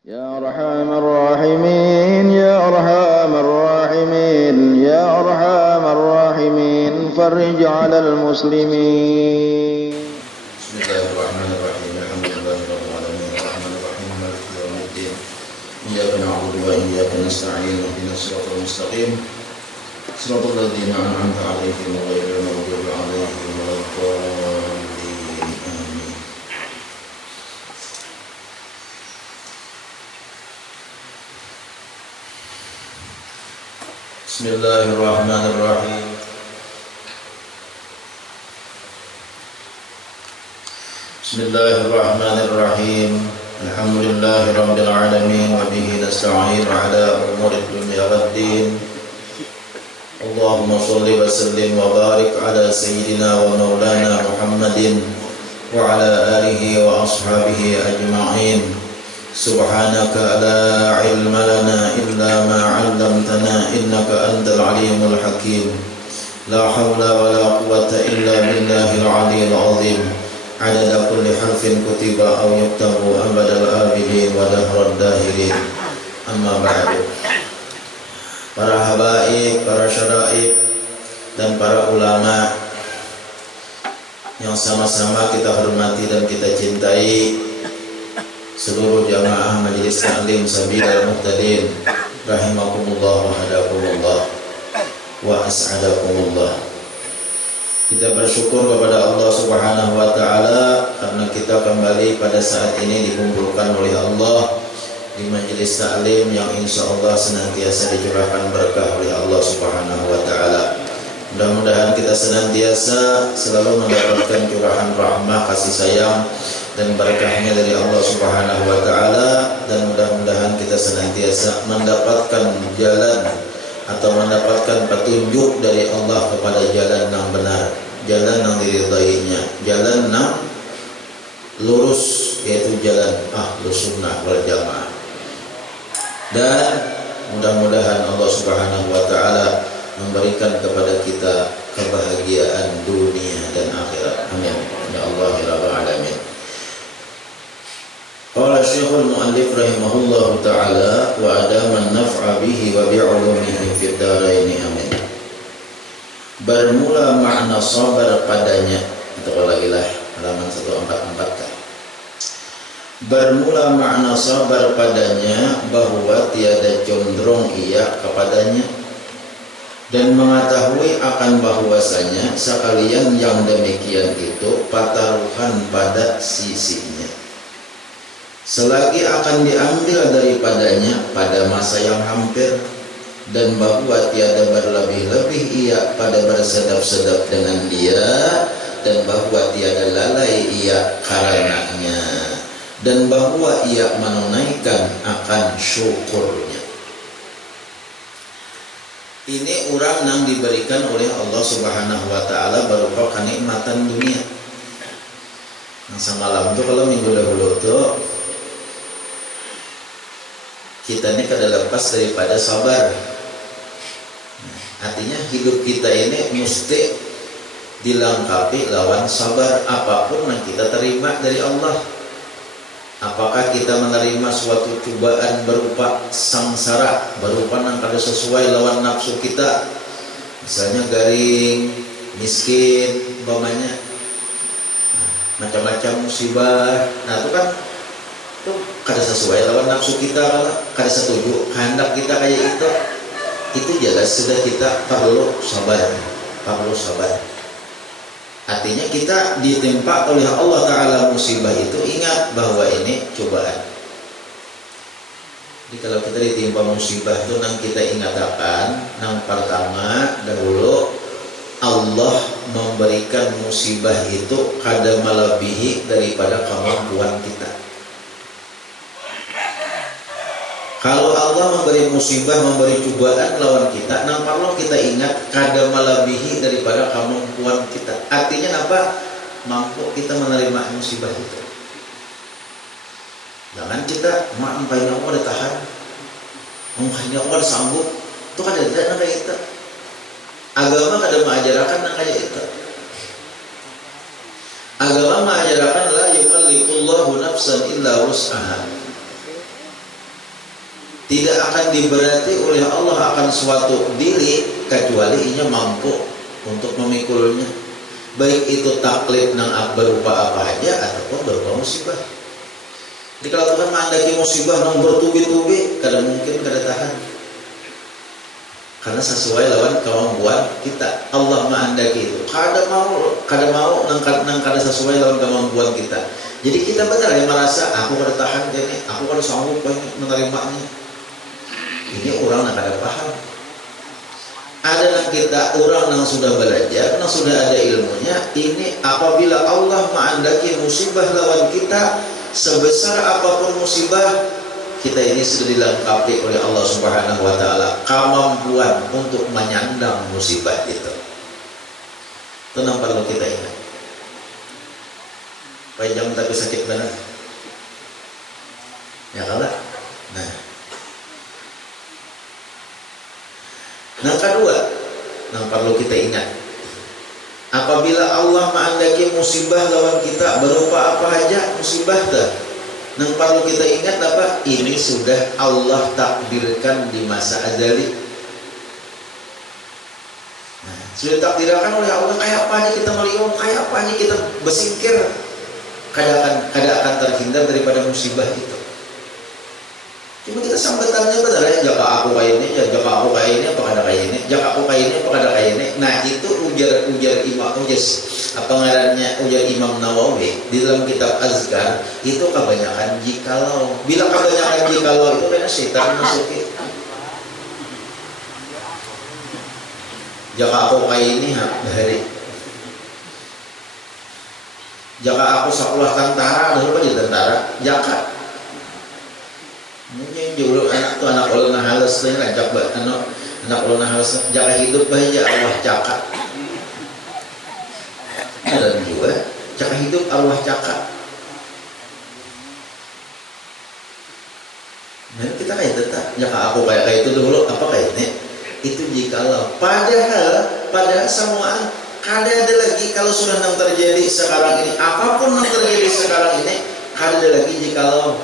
يا أرحم الراحمين يا أرحم الراحمين يا أرحم الراحمين فرج على المسلمين. بسم الله الرحمن الرحيم الحمد لله رب العالمين الرحمن الرحيم مالك يوم الدين إياك نعبد وإياك نستعين اهدنا الصراط المستقيم صراط الذين أنعمت عليهم غير المغضوب عليهم ولا الضالين آمين. بسم الله الرحمن الرحيم بسم الله الرحمن الرحيم الحمد لله رب العالمين وبه نستعين على أمور الدنيا والدين اللهم صل وسلم وبارك على سيدنا ومولانا محمد وعلى آله وأصحابه أجمعين سبحانك لا علم لنا إلا ما علمتنا إنك أنت العليم الحكيم لا حول ولا قوة إلا بالله العلي العظيم عدد كل حرف كتب أو يكتب أبد الآبدين ودهر الداهرين أما بعد. Para habaib, para syaraib, dan para ulama yang sama-sama kita hormati dan kita cintai, seluruh jamaah Majelis Ta'lim Sabilal Muhtadin rahimakumullah wa hadakumullah wa as'adakumullah. Kita bersyukur kepada Allah Subhanahu wa taala karena kita kembali pada saat ini dikumpulkan oleh Allah di majelis taklim yang insyaallah senantiasa dicurahkan berkah oleh Allah Subhanahu wa taala. Mudah-mudahan kita senantiasa selalu mendapatkan curahan rahmah, kasih sayang dan berkahnya dari Allah Subhanahu wa taala, dan mudah-mudahan kita senantiasa mendapatkan jalan atau mendapatkan petunjuk dari Allah kepada jalan yang benar, jalan yang diridainya, jalan yang lurus, yaitu jalan Ahlus Sunnah wal Jamaah. Dan mudah-mudahan Allah Subhanahu wa taala memberikan kepada kita kebahagiaan dunia dan akhirat. Amin ya Allah ya rabbal alamin. Qala Syekhul Mu'allif rahimahullahu ta'ala wa adaman naf'a bihi wa bi'ulumihi fid dharaini amin. Bermula makna sabar padanya, itu lagi halaman 144 kan. Bermula makna sabar padanya bahwa tiada condrong ia kepadanya, dan mengetahui akan bahwasanya sekalian yang demikian itu pataruhan pada sisinya, selagi akan diambil daripadanya pada masa yang hampir, dan bahwa tiada berlebih-lebih ia pada bersedap-sedap dengan dia, dan bahwa tiada lalai ia karenanya, dan bahwa ia menunaikan akan syukurnya. Ini orang yang diberikan oleh Allah Subhanahu wa taala berupa kenikmatan dunia. Nah, semalam tuh kalau minggu dahulu tuh kita ini kada lepas daripada sabar. Artinya hidup kita ini mesti dilengkapi lawan sabar. Apapun yang kita terima dari Allah, apakah kita menerima suatu cobaan berupa sangsara, berupa yang kada sesuai lawan nafsu kita, misalnya garing, miskin, umpamanya, macam-macam musibah. Nah itu kan itu kada sesuai lawan nafsu kita, kada setuju kehendak kita kayak itu jelas sudah kita perlu sabar. Artinya kita ditimpa oleh Allah Ta'ala musibah itu, ingat bahwa ini cobaan. Jadi kalau kita ditimpa musibah itu, nang kita ingatakan, nang pertama dahulu Allah memberikan musibah itu kada melebihi daripada kemampuan kita. Kalau Allah memberi musibah, memberi cobaan lawan kita, nang perlu kita ingat kada melebihi daripada kemampuan kita. Artinya apa? Mampu kita menerima musibah itu. Jangan kita mampainya Allah ditahan, mampainya Allah disambut. Itu kada ada kayak itu. Agama kada mengajarkan kayak itu. Agama mengajarkan la yukallifullahu nafsan illa wus'aha. tidak akan diberati oleh Allah akan suatu diri kecuali inya mampu untuk memikulnya, baik itu taklid nang berupa apa aja ataupun berupa musibah. Jadi kalau Tuhan menghendaki musibah nang bertubi-tubi, kada mungkin kada tahan, karena sesuai lawan kemampuan kita. Allah menghendaki itu kada mau nang kada sesuai lawan kemampuan kita. Jadi kita benar yang merasa aku kada tahan ini, aku kada sanggup menerimanya. Ini orang yang kada paham. Ada yang kita orang yang sudah belajar, yang sudah ada ilmunya. Ini apabila Allah menghendaki musibah lawan kita, sebesar apapun musibah, kita ini sudah dilengkapi oleh Allah Subhanahu wa taala kemampuan untuk menyandang musibah itu. Itu yang perlu kita ingat. Panjang tapi sakit benar. Ya kalah. Nah kedua, yang perlu kita ingat, apabila Allah menghendaki musibah lawan kita berupa apa aja musibah dah, yang perlu kita ingat apa? Ini sudah Allah takdirkan di masa azali. Nah, sudah takdirkan oleh Allah kayak apa aja kita melihat, kayak apa aja kita bersingkir, kada akan terhindar daripada musibah itu. Cuma kita sambatannya benar ya, jaka aku kayak ini, jaka aku kayak ini, apa kada kayak ini, jaka aku kayak ini, apa kada kayak ini. Nah itu ujar Imam Nawawi di dalam kitab Azkar itu kebanyakan jikalau. Bila kebanyakan jikalau itu karena setan masukin. Jaka aku kayak ini, bahari. Jaka aku sekolah tentara, ada apa jadi tentara? Jaka. Mungkin dulu anak tuh anak ulun halus tuh ngajak buat anak ulun halus jaka hidup aja arwah caka. Dan juga jaka hidup arwah caka. Nah kita kayak tetap jaka aku kayak itu dulu apa kayak ini itu jikalau padahal semua kada ada lagi kalau sudah yang terjadi sekarang ini apapun yang terjadi sekarang ini kada ada lagi jikalau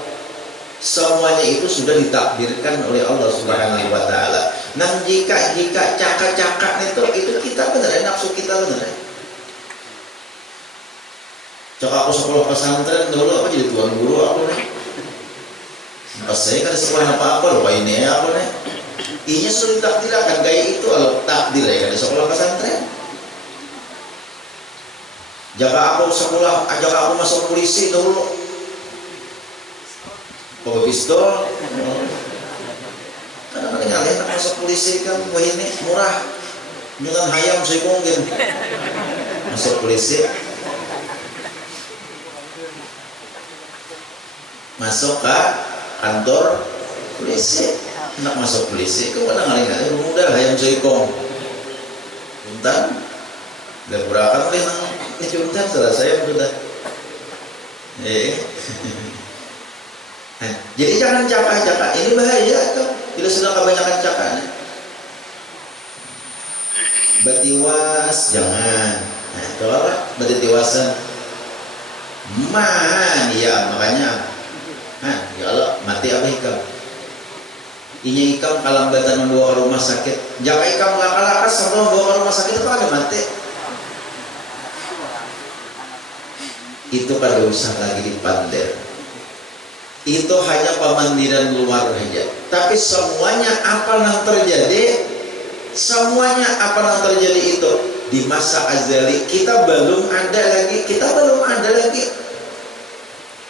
semuanya itu sudah ditakdirkan oleh Allah Subhanahu wa taala. Nah jika cakak-cakak itu kita benar nafsu kita benar. Cakak aku sekolah pesantren dulu apa jadi tuan guru aku nih. Pas saya kan sekolah apa lupa ini aku nih. Inya sudah ditakdirkan gaya itu kalau takdir ya di sekolah pesantren. Jaka aku masuk polisi dulu. Bawa pistol, kadang-kadang enak masuk polisi kan, wah ini murah, dengan hayam saya mungkin masuk polisi, masuk ke kantor polisi, nak masuk polisi, kau kadang-kadang mudah hayam saya kong, puntan, dan berakan oleh nang puntan salah saya sudah, Nah, jadi jangan cakap-cakap, ini bahaya tuh bila sudah kebanyakan cakap. Batiwas jangan. Nah, coba batiwasan. Man, ya makanya. Ya Allah, mati apa ikam? Inya ikam kalambatan membawa ke rumah sakit. Jaka ikam lakas sampai membawa ke rumah sakit apa ada mati? Itu kada usah lagi dipander. Itu hanya pemandiran luar saja. Tapi semuanya apa yang terjadi itu di masa azali kita belum ada lagi.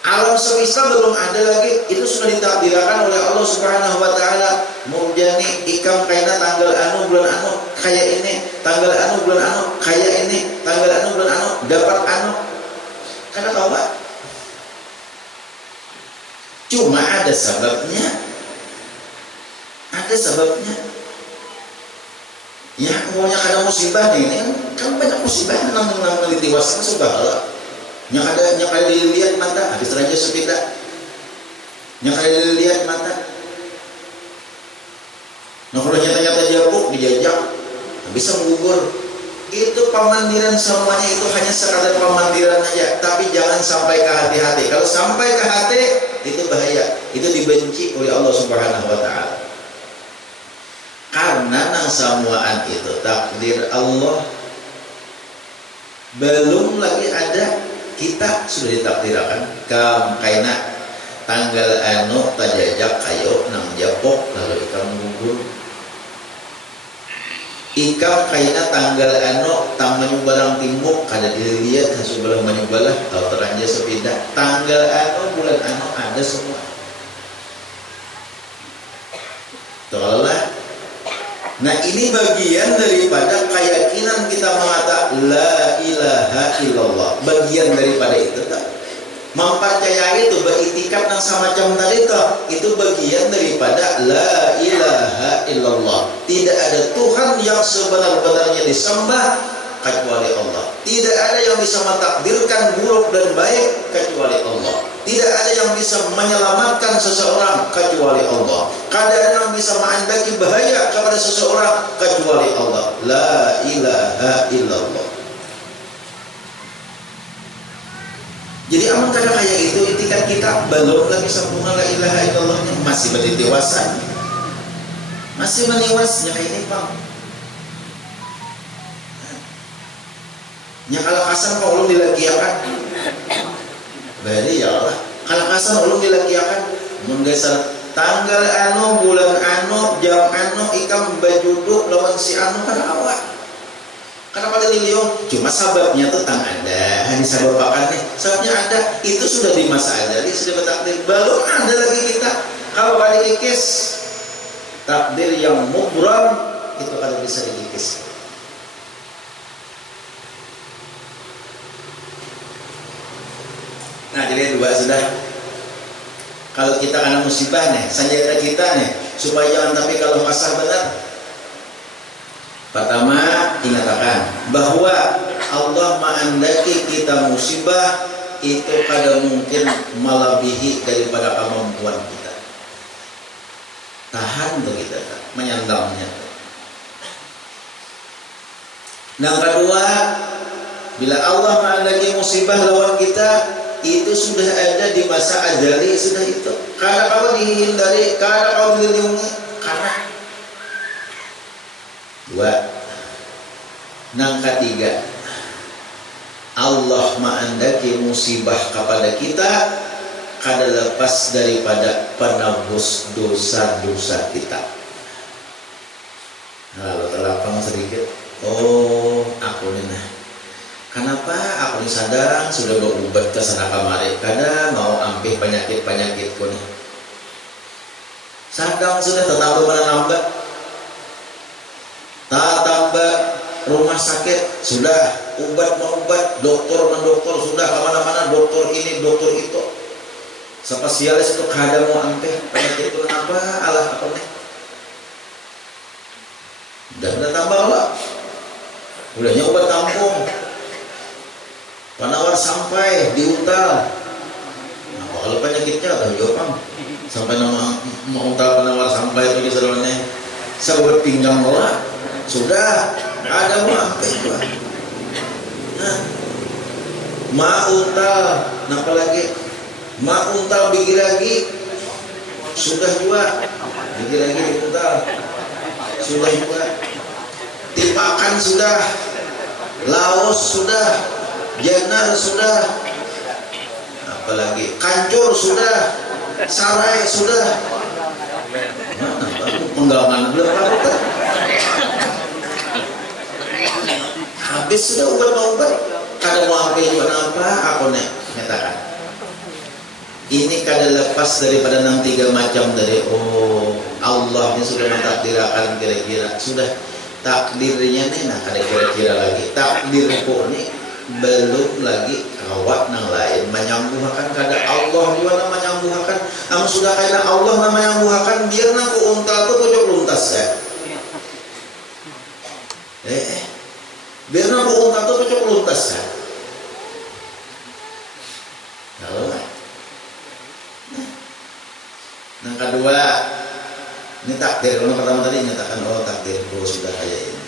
Alam semesta belum ada lagi. Itu sudah ditakdirkan oleh Allah Subhanahu wa taala. Mau jadi ikam kaina tanggal anu bulan anu kayak ini, tanggal anu bulan anu kayak ini, tanggal anu bulan anu dapat anu. Karena tahu Pak? Cuma ada sebabnya. Ya, pokoknya kada musibah nih, ini kan banyak musibah nang ditiwas subhanallah. Yang ada dilihat mata, habis raja sepeda. Yang ada dilihat mata. Nah kalau nyata-nyata jabuk dijajak, bisa menggugur. Itu itu pemandiran semuanya itu hanya sekadar pemandiran aja, tapi jangan sampai ke hati-hati. Kalau sampai ke hati itu bahaya, itu dibenci oleh Allah Subhanahu wa taala. Karena nang samuaan itu takdir Allah, belum lagi ada kita sudah ditakdirkan kam kaina tanggal anu tajajak kayo nang japok lalu ikam gugur. Ikam kaina tanggal anu tang menyubalang timbuk kada dilihat hasil belah menyubalah atau teranja sepindah tanggal anu bulan anu ada semua. Tolonglah. Nah ini bagian daripada keyakinan kita mengatakan la ilaha illallah. Bagian daripada itu tak. Mempercayai itu beritikad yang semacam tadi toh, itu bagian daripada la ilaha illallah. Tidak ada Tuhan yang sebenar-benarnya disembah kecuali Allah. Tidak ada yang bisa mentakdirkan buruk dan baik kecuali Allah. Tidak ada yang bisa menyelamatkan seseorang kecuali Allah. Tidak ada yang bisa menandaki bahaya kepada seseorang kecuali Allah. La ilaha illallah. Jadi aman kada kayak itu itikat kita belum lagi sempurna la ilaha illallahnya, masih berarti dewasa, masih meniwasnya kayak ini bang. Nya kalau kasan kok ulun dilakiakan, berarti ya Allah. Kalau kasan ulun dilakiakan, menggeser tanggal anu, bulan anu, jam anu, ikam bajuduk lawan si anu kan awak. Karena pada dilihat cuma sababnya tuh tang ada, hanya sabab pakan nih, sababnya ada, itu sudah di masa ajali, sudah bertakdir. Belum ada lagi kita kalau kali ikis takdir yang mubram itu kalau bisa diikis. Nah jadi dua sudah. Kalau kita kena musibah nih, senjata kita nih, supaya jangan tapi kalau kasar benar. Pertama, ingatkan bahwa Allah menghendaki kita musibah itu kada mungkin melebihi daripada kemampuan kita. Tahan tuh kita, menyandangnya. Yang kedua, bila Allah menghendaki musibah lawan kita, itu sudah ada di masa ajali, sudah itu. Karena kau dihindari, karena kau dilindungi, karena dua. Yang ketiga, Allah menghendaki musibah kepada kita kada lepas daripada penebus dosa-dosa kita. Lalu terlapang sedikit. Oh, aku nih nah. Kenapa aku nih sadang sudah berubat ke sana kemari, kada mau ampih penyakit-penyakitku nih. Sadang sudah terlalu menambah. Tak tambah rumah sakit sudah, obat mengobat, dokter mendokter sudah, kemana-mana dokter ini dokter itu, spesialis itu kada mau ampeh penyakit itu kenapa alah apa nih, udah tambah lah, udahnya obat kampung, penawar sampai diuntal. Nah, kalau penyakitnya kan jopang sampai nama menguntal penawar sampai itu misalnya sahabat pinggang lah. Sudah ada mah ma untal, napa lagi ma untal bigi lagi sudah juga bigi lagi untal sudah juga tipakan sudah, laos sudah, jenar sudah, apalagi kancur sudah, sarai sudah, penggalangan belum apa habis sudah obat-obat kada mau ambil juga apa aku nih nyatakan ini kada lepas daripada nang tiga macam dari Allah yang sudah mentakdirkan kira-kira sudah takdirnya nih nah kada kira-kira lagi takdir pun nih belum lagi kawat nang lain menyembuhkan kada Allah juga nama menyembuhkan namun sudah kena Allah nama menyembuhkan biar nang ku untal tuh pojok luntas ya biar nang ku untal tuh pojok luntas ya yang kedua ini takdir. Kalau pertama tadi nyatakan takdir sudah kayak ini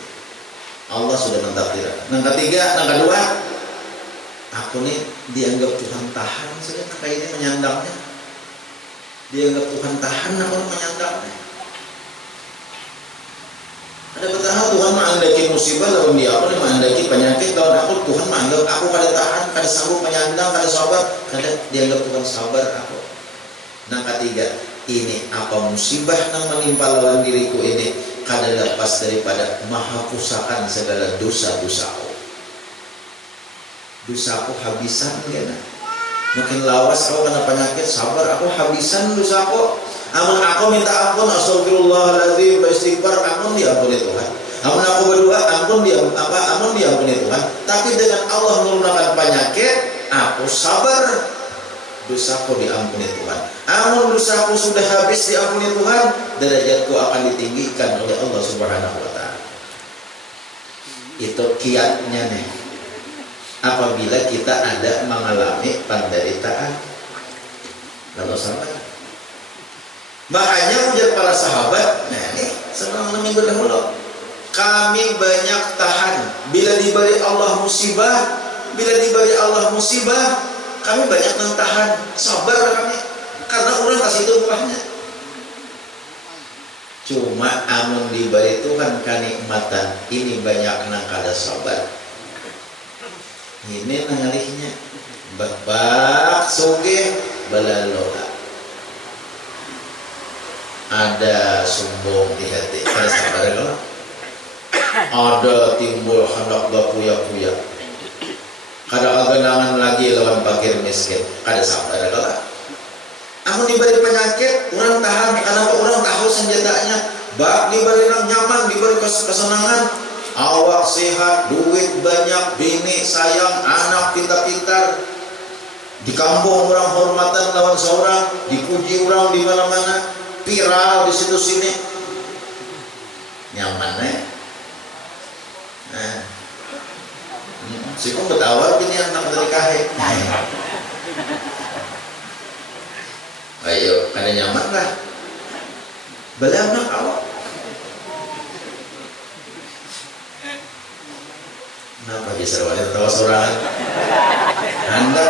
Allah sudah mentakdir. Yang ketiga, yang kedua, aku nih dianggap Tuhan tahan sudah kayak ini menyandangnya. Dianggap Tuhan tahan aku menyandangnya. Ada pertama Tuhan mengandaki musibah lawan dia aku nih mengandaki penyakit lawan aku Tuhan menganggap aku kada tahan, kada sanggup menyandang, kada sabar, kada dianggap Tuhan sabar aku. Yang ketiga, ini apa musibah yang menimpa lawan diriku ini kada lepas daripada mahapusakan segala dosa-dosaku. Dosaku habisan kena. Mungkin lawas aku kena penyakit, sabar aku habisan dosaku. Amun aku minta ampun, astagfirullahaladzim, beristighfar, ampun diampuni Tuhan. Amun aku berdoa, ampun diampuni Tuhan. Tapi dengan Allah menurunkan penyakit, aku sabar, dosaku diampuni Tuhan. Amun dosaku sudah habis diampuni Tuhan, derajatku akan ditinggikan oleh Allah Subhanahu wa Ta'ala. Itu kiatnya nih. Apabila kita ada mengalami penderitaan, lalu sabar. Makanya ujar para sahabat, nah ini sebelum minggu dahulu, kami banyak tahan. Bila diberi Allah musibah, kami banyak tahan. Sabar kami, karena orang kasih itu buahnya. Cuma amun diberi Tuhan kenikmatan, ini banyak nang kada sabar. Ini nangalihnya, babak soge balaloa. Ada sombong di hati, ada sabar loh. Ada timbul hendak bapuya-puya. Kada agenangan lagi lawan fakir miskin, ada sabar loh. Amun diberi penyakit, orang tahan. Kenapa orang tahu senjatanya? Bak diberi nyaman, diberi kesenangan, awak sehat, duit banyak, bini sayang, anak pintar-pintar. Di kampung orang hormatan lawan seorang, dipuji orang di mana-mana. Viral di situ sini, nyaman nah, si kong betawar ini anak dari kahek. Ayo, kada nyaman lah. Bala anak awak. Kenapa bisa wanita tawa sorangan? Hendak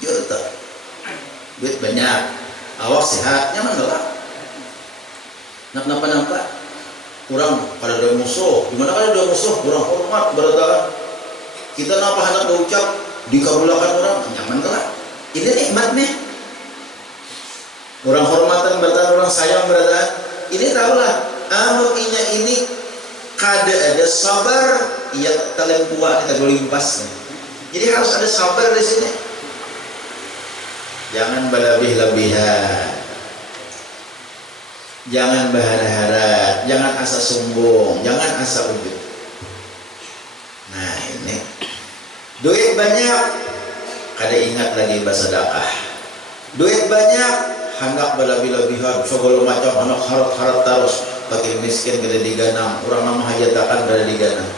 juta duit banyak, awak sehat, nyaman gak? Nampak kurang pada ada musuh, dimana kan ada musuh, kurang hormat berdagang. Kita napa hendak berucap dikabulakan orang, nyaman gak? Ini nikmat nih. Orang hormatan berdagang, orang sayang berdagang. Ini tahulah, amun ini kada ada sabar, ia talent buat kita golimpas. Jadi harus ada sabar di sini. Jangan berlebih-lebihan, jangan berharap, jangan asa sombong, jangan asa ujub. Nah ini, duit banyak, kada ingat lagi bersedekah. Duit banyak, hendak berlebih-lebihan, segala macam hendak harap-harap terus. Bagi miskin kada diganang, orang nama hajatakan kada diganang.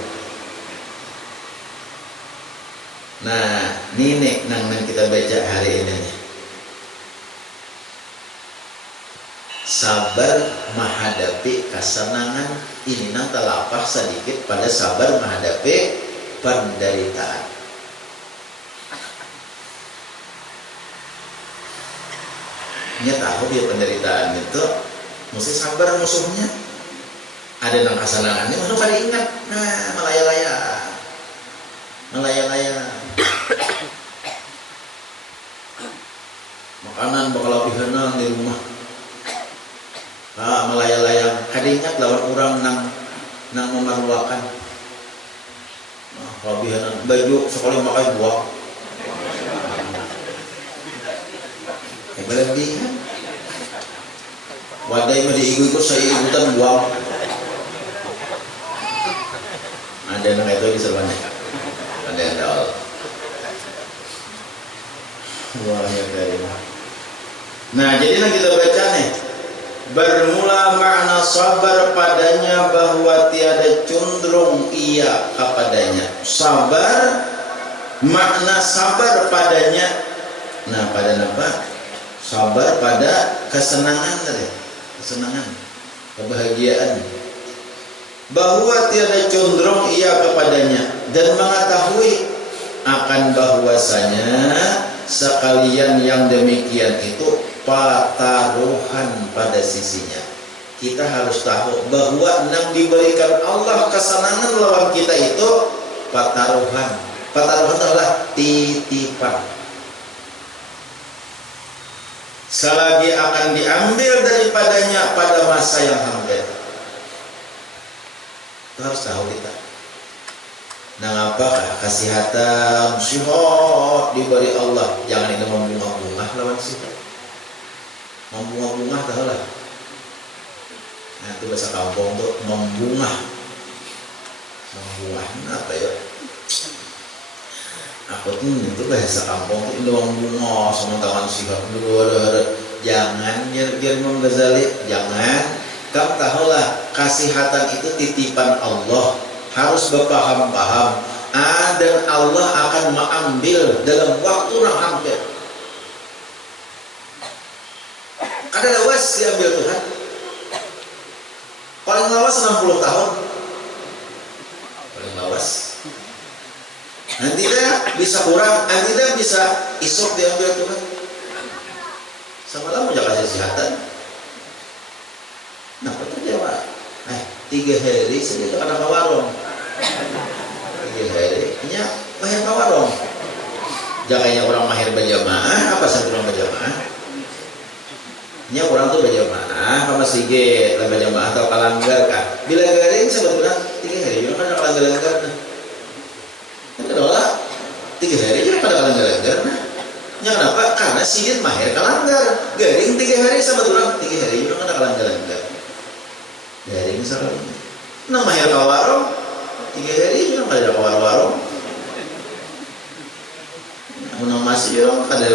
Nah, ini nang kita baca hari ini nih. Sabar menghadapi kesenangan ini nang terlapah sedikit pada sabar menghadapi penderitaan. Nya tahu dia penderitaan itu mesti sabar musuhnya. Ada nang kesenangannya mana pada ingat. Nah, melaya-laya. Makanan bakal lebihanan di rumah. Melaya-layang, kada ingat lawan orang nang memaruakan. Kelebihan baju sekali makai buang. Berlebihan. Wadai mah diikut saya ikutan buang. Ada nang itu di sebenarnya. Ada Allah. Wah ya karimah. Nah jadi yang kita baca nih. Bermula makna sabar padanya bahwa tiada cenderung ia kepadanya. Sabar, makna sabar padanya. Nah pada apa? Sabar pada kesenangan tadi, kesenangan, kebahagiaan. Bahwa tiada condong ia kepadanya dan mengetahui akan bahwasanya sekalian yang demikian itu pataruhan pada sisinya. Kita harus tahu bahwa yang diberikan Allah kesenangan lawan kita itu pataruhan. Pataruhan adalah titipan. Selagi akan diambil daripadanya pada masa yang hampir. Itu harus tahu kita. Nah, apakah kasihatan syuhud diberi Allah? Jangan ini membungah-bungah lawan sifat. Membungah-bungah tahu lah. Nah, itu bahasa kampung tuh membungah. Membungah apa ya? Aku tuh itu bahasa kampung itu doang bunga sama tangan sifat dulu ada. Jangan biar Imam Ghazali, jangan. Kamu tahulah kasihatan itu titipan Allah, harus berpaham-paham. Dan Allah akan mengambil dalam waktu yang hampir. Ada lawas diambil Tuhan. Paling lawas 60 tahun. Paling lawas. Nanti dia bisa kurang, nanti dia bisa isok diambil Tuhan. Sama lah mau jaga kesehatan. Nah, betul dia Pak. 3 hari saja ada ke warung. 3 hari, nya mahir ke warung. Jaganya orang mahir berjamaah, apa satu orang berjamaah? Nya orang tuh berjamaah, sama sige, berjamaah atau kalanggar kan? Bila garing sebetulnya 3 hari, juga kan ada kalanggar-kalanggar. Kedua, 3 hari juga pada kalanggar-kalanggar. Yang kenapa? Karena sigit mahir kalanggar. Garing 3 hari sama turang 3 hari juga ada kalanggar-kalanggar. Garing salah. Nah mahir ke warung 3 hari juga pada ke warung. Menang masih orang ada.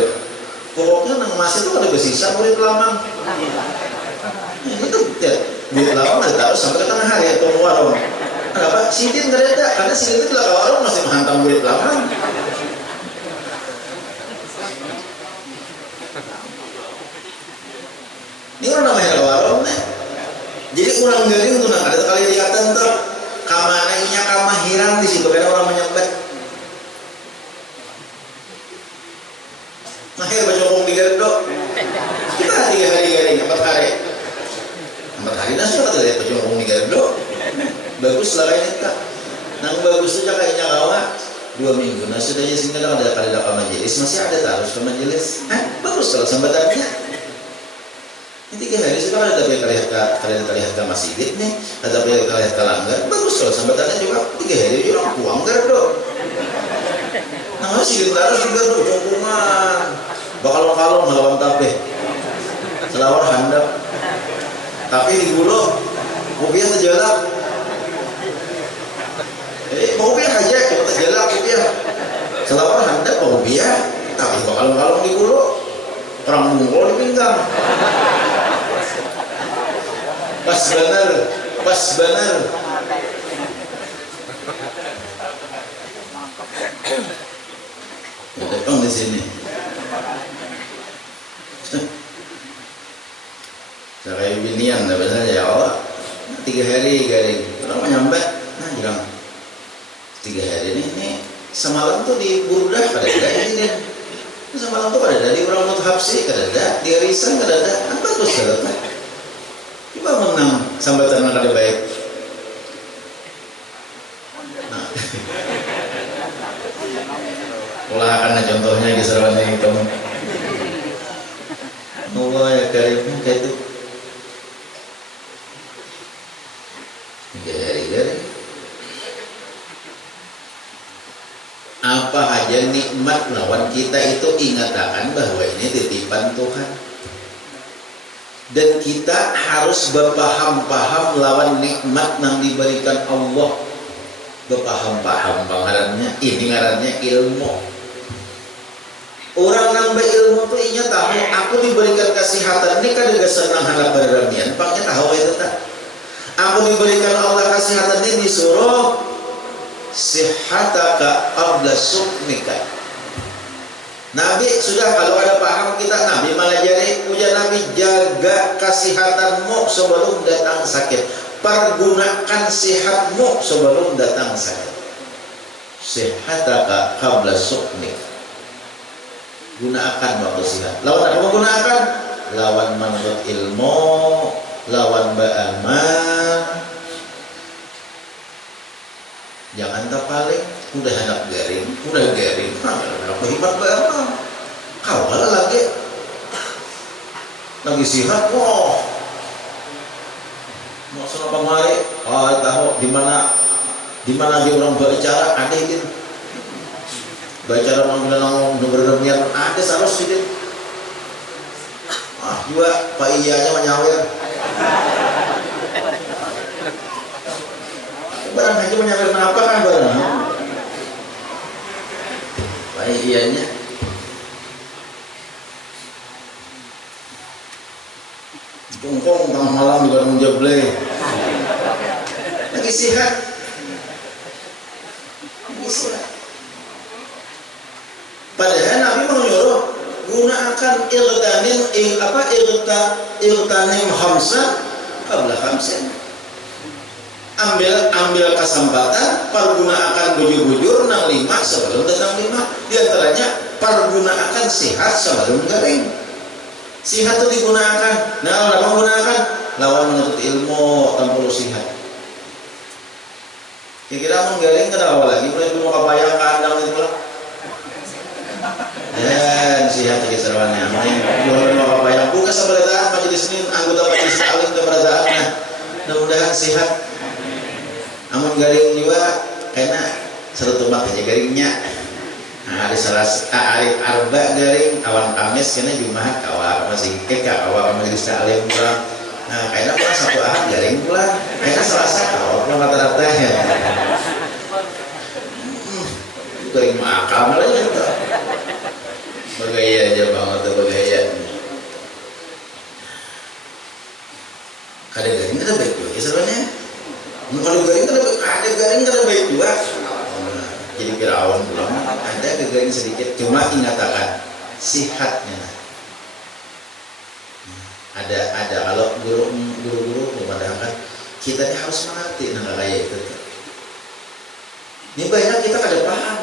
Pokoknya nang masih itu ada bersisa boleh pelamang. Itu duit lawang ada taruh sampai ke tengah hari atau warung. Kenapa? Sidin nggak ada, karena sidin itu ke warung masih menghantam duit lawang. Ini orang namanya ke warung nih. Jadi orang garing tuh nang ada kali lihatan tuh kamananya kamahiran di situ karena orang menyembah. Mahir bajokong di gerdok. Kita 3 hari garing 4 hari. 4 hari nasi atau lihat bajokong di gerdok. Bagus lah ini tak. Nang bagus tuh kayaknya kawa 2 minggu. Nah sudah sehingga ada kali ke majelis masih ada taruh ke majelis. Bagus kalau sambatannya. Ini 3 hari sudah ada tapi kalian terlihat ke masjid nih, ada tapi kalian ke langgar. Bagus kalau sambatannya juga 3 hari juga uang gerdok. Nah masih harus juga tuh jongkungan. Bakal melawan tape. Selawar handap. Tapi di bulu mobil terjalak. Mobil aja cuma terjalak mobil. Selawar handap mobil. Tapi bakal di bulu perang mungkol di pinggang. Pas bener. Datang di sini. Saya binian, tapi saya ya Allah 3 hari garing. Orang menyambat, nah bilang 3 hari ini semalam tuh di Burdah kada ada ini. Semalam tuh kada ada di orang Muthabsi kada ada, di Arisan kada ada. Apa tuh salatnya? Coba menang sambatan kada baik. Nah. Ulah karena contohnya di Sarawak itu. Allah ya karimnya kayak itu. 3 hari garing. Apa aja nikmat lawan kita itu ingatakan bahwa ini titipan Tuhan. Dan kita harus berpaham-paham lawan nikmat yang diberikan Allah. Berpaham-paham ngarannya, ini ngarannya ilmu. Orang nambah ilmu tuh inya tahu aku diberikan kesehatan ini kan juga senang harap beramian. Paknya tahu itu tak. Aku diberikan Allah kesehatan ini disuruh sihataka qabla sukmika. Nabi sudah, kalau ada paham kita, Nabi malah jadi ujar Nabi, jaga kesehatanmu sebelum datang sakit. Pergunakan sehatmu sebelum datang sakit. Sehataka qabla suknik. Gunakan waktu sehat. Lawan apa menggunakan? Lawan menuntut ilmu, lawan beramal. Jangan terpaling, udah anak garing, anak hebat beramal. Kau malah lagi sehat, wah. Mau sana pamari, tahu di mana dia orang berbicara, ada gitu. Bicara orang benar-benar ada salah sedikit. Juga Pak Iyanya menyawir. Barang haji menyawir apa kan barang? Pak Iyanya. Tungkong tengah malam di Bandung Jable. Lagi sehat. Padahal Nabi menyuruh gunakan irtanim khamsan qabla khamsin. Ambil kesempatan, pergunakan bujur-bujur nang 5 sebelum datang 5. Di antaranya pergunakan sehat sebelum garing. Sehat itu digunakan. Nah, apa menggunakan? Lawan menuntut ilmu tanpa sehat. Kira-kira menggaring kenapa lagi? Mulai mau kebayang kandang itu lah. Dan sihat lagi serwannya. Mulai mau kebayang. Bukan seberadaan majelis ini anggota majelis taklim keberadaannya. Mudah-mudahan sehat. Amun garing juga karena seru tumbak aja garingnya. Nah, hari arba garing, awan Kamis kena Jumat kawal masih kawal majelis taklim kurang. Nah, kayaknya kurang satu ahad garing pula. Kayaknya Selasa kawal kurang rata-rata ya. Garing makam malah juga. Bergaya aja banget tuh bergaya. Ada garing ada baik juga sebenarnya. Kalau garing ada garing ada baik juga. Jadi Firaun pulang ada garing sedikit, cuma ingatakan sihatnya. Ada kalau guru-guru memandangkan kita ini harus mengerti nah kayak itu. Ini banyak kita kada paham.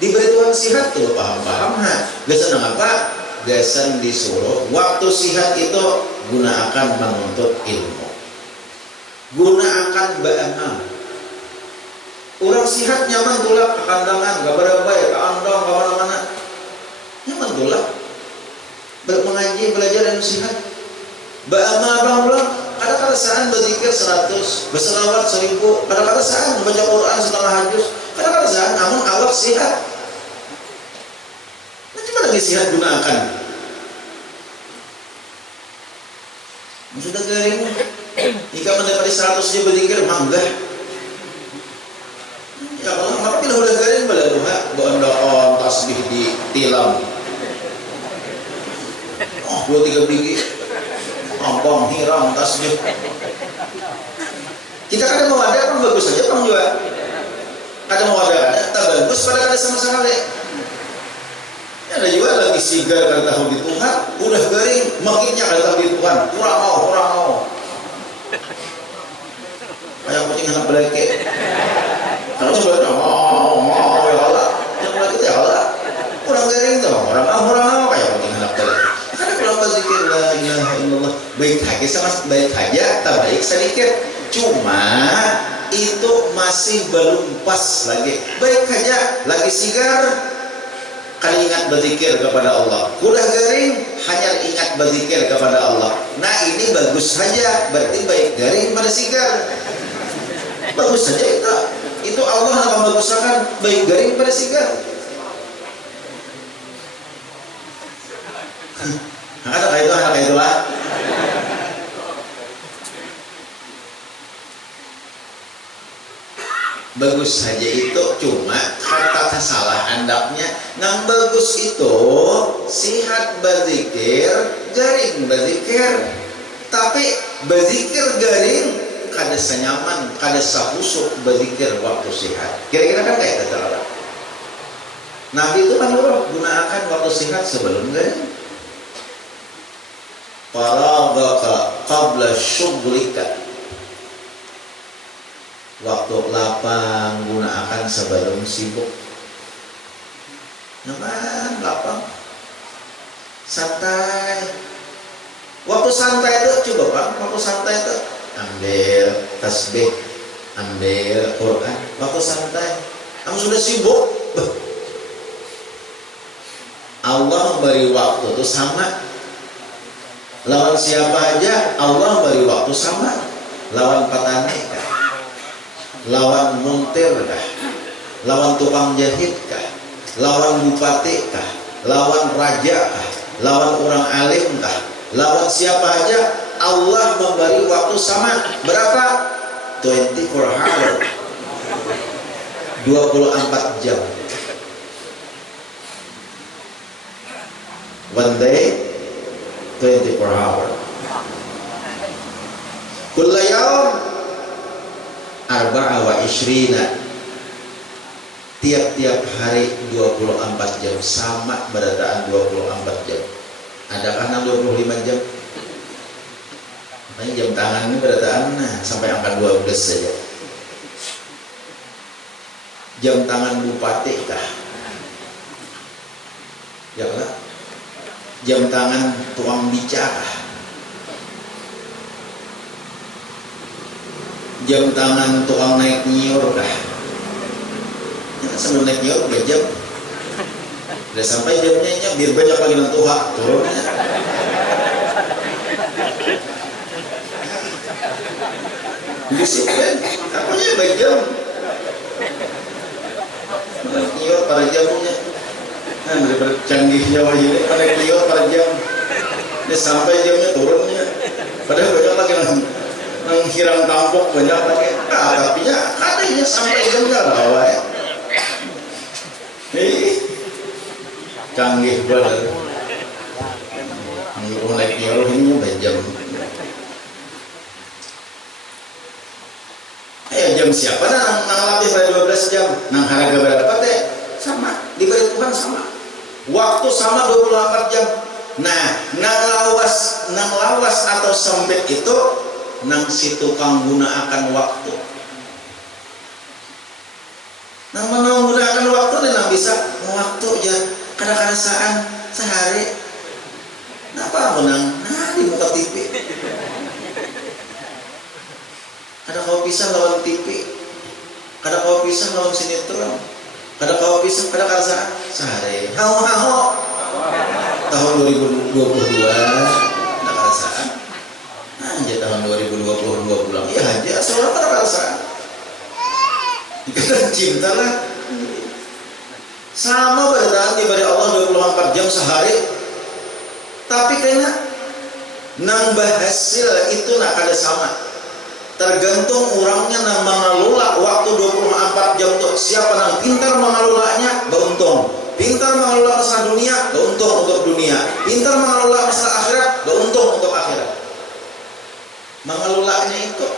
Diberi Tuhan sihat tuh paham. Gasan apa? Gasan disuruh waktu sihat itu gunakan menuntut ilmu. Gunakan beramal. Orang sihat nyaman tulak ke kandangan, gak berbaik, ke andong, ke mana-mana. Nyaman tulak. Mengaji, belajar dan sihat. Beramal pulang. Kadang-kadang saan berzikir 100, berselawat 1000, kadang-kadang saan membaca Quran setengah juz, kadang-kadang saan namun awak sihat. Macam lagi sihat gunakan. Sudah garing. Jika mendapati 100 dia berzikir mangga. Ya Allah, maka bila udah garing baladuha gondoon tasbih di tilam. 2-3 biji. Ambang hiram tasbih. Kita kadang mau ada pun bagus saja pun juga. Kadang mau ada tak bagus pada kada sama-sama deh. Ada juga lagi sigar kada tahu di Tuhan, udah garing makinnya kada tahu di Tuhan. Kurang mau. Kayak kucing anak beleke. Kalau coba mau ya Allah. Yang mulai kita ya Allah. Kurang garing tuh. Orang mau kayak kucing anak beleke. Karena kalau berzikir la ilaha illallah baik aja sama baik aja tak baik sedikit. Cuma itu masih belum pas lagi. Baik aja lagi sigar kali ingat berzikir kepada Allah. Udah garing hanya ingat berzikir kepada Allah. Nah ini bagus saja berarti baik garing pada sigar. Bagus saja itu Allah akan membaguskan baik garing pada sigar. Ada kayak itu lah. Bagus saja itu cuma kata salah andapnya. Yang bagus itu sihat berzikir, garing berzikir. Tapi berzikir garing kada senyaman, kada sahusuk berzikir waktu sihat. Kira-kira kan kayak itu lah. Nabi itu kan gunakan waktu sehat sebelum gaya. Faragaka qabla syughlika, waktu lapang gunakan sebelum sibuk. Nyaman, lapang, santai. Waktu santai itu coba Pak, waktu santai itu ambil tasbih, ambil Quran. Waktu santai, kamu sudah sibuk. Allah beri waktu itu sama. Lawan siapa aja Allah beri waktu sama. Lawan petani kah? Lawan montir kah? Lawan tukang jahit kah? Lawan bupati kah? Lawan raja kah? Lawan orang alim kah? Lawan siapa aja Allah memberi waktu sama. Berapa? 24 hour, 24 jam. One day 24 hour. Kulla yaum 24. Tiap-tiap hari 24 jam, sama berataan 24 jam. Adakah 25 jam? Makanya jam tangan ini berataan sampai angka 12 saja. Jam tangan bupati kah? Ya lah. Jam tangan tukang bicara, jam tangan tukang naik nyiur kah? Ya, sebelum naik nyiur udah jam, udah sampai jamnya biar banyak lagi nang tuha turunnya. Disiplin, apanya baik jam, naik nyiur para jamnya. Daripada canggihnya wajib ada beliau per jam, dia sampai jamnya turunnya. Padahal banyak lagi nang hirang tampuk banyak lagi. Tapi ya katanya sampai jamnya bawa ya. Canggih banget. Mau naik nyiur ini udah jam. Jam siapa nang latih pada 12 jam, nang harga berapa teh sama, diberi Tuhan sama. Waktu sama 24 jam. Nah, nang lawas atau sempit itu nang si tukang gunakan waktu. Nang menggunakan waktu dan nang bisa waktu ya kadang-kadang sehari. Napa menang? Nah, di muka TV. Ada kau pisah lawan TV. Ada kau pisah lawan sinetron. Kada kau pisah, kada karasa sehari. Hao tahun 2022 kada karasaan. Aja tahun 2022 pulang. Ya aja seorang kada karasaan. Kita cinta lah. Sama berdaan ibadah Allah 24 jam sehari. Tapi kena nambah hasil itu nak kada sama. Tergantung orangnya nang mengelola waktu 24 jam tuh. Siapa nang pintar mengelolanya beruntung. Pintar mengelola masalah dunia beruntung untuk dunia. Pintar mengelola masalah akhirat beruntung untuk akhirat. Mengelolanya itu